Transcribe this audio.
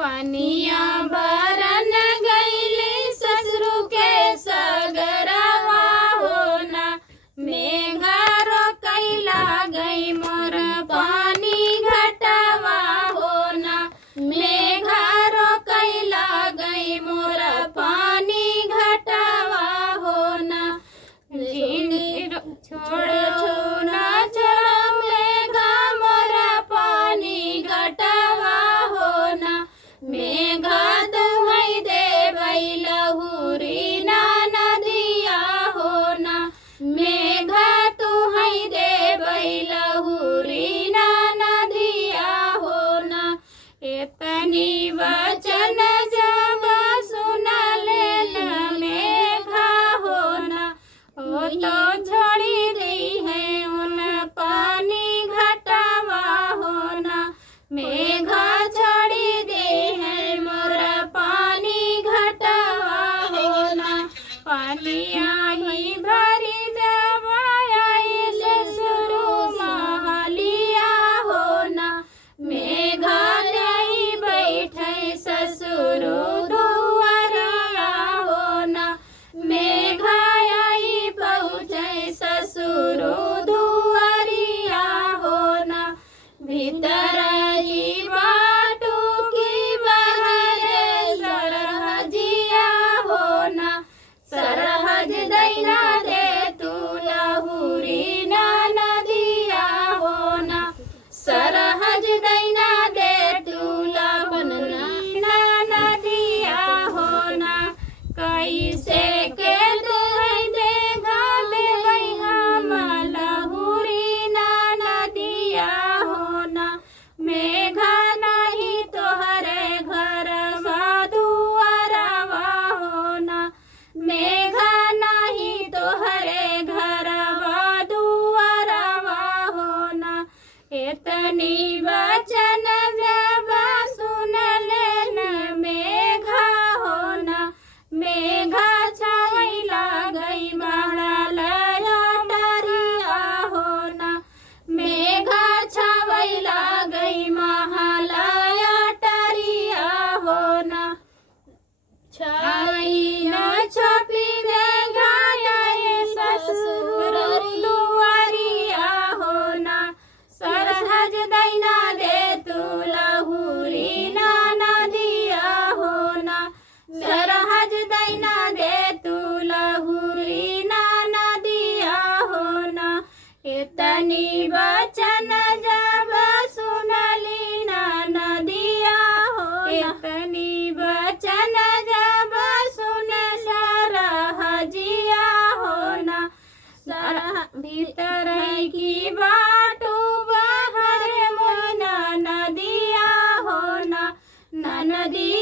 पनिया भरन गईली ससुर के सगरवा होना मेघा रोकैला गई मोर पानी घटवा होना मेघा रोकैला गई मोर पानी घटवा होना छोड़ ना छोड़ मेघा मोरा पानी घटवा होना मेघा दुहई देवई लहुरी ना नदिया होना मेघा तुहई देवई लहुरी ना नदिया होना इतनी वचन जब सुनले न मेघा होना ओ तो छोड़ी दी है उन पानी घटवा होना मेघा छोड़ी दे है मोरा पानी घटवा होना पानिया ही भरी दवाई ससुर महलिया होना मेघा नहीं बैठे ससुर दुआरिया होना मेघा आई पहुँचे ससुर दुआरिया होना भीतर ही बाटू की बहरे सरहजिया होना सरहज दैना दे तू लहुरी ना नदिया होना सरहज दैना दे तू लहुरी ना नदिया होना कैसे के तुहई देगा देवई हम लहुरी ना नदिया होना मेघा नहीं तोहरे घर दुआरवा होना मेघा नहीं तोहरे घर दुआरवा होना इतनी वचन जब सुन लेन मेघा होना मेघा छावैला गई महालया डरिया होना मेघा छावैला गई महालया डरिया होना छाई न छपी मेघा ये ससुर दुआरिया होना सरहज दैना दे तू लहुरी ना नदिया होना सरहज दैना दे तू लहुरी ना नदिया होना इतनी वचन जब सुनली ना नदिया होना इतनी वचन जब सुन सरहजिया होना भीतर की बाटू बाहर मोना नदिया होना न नदी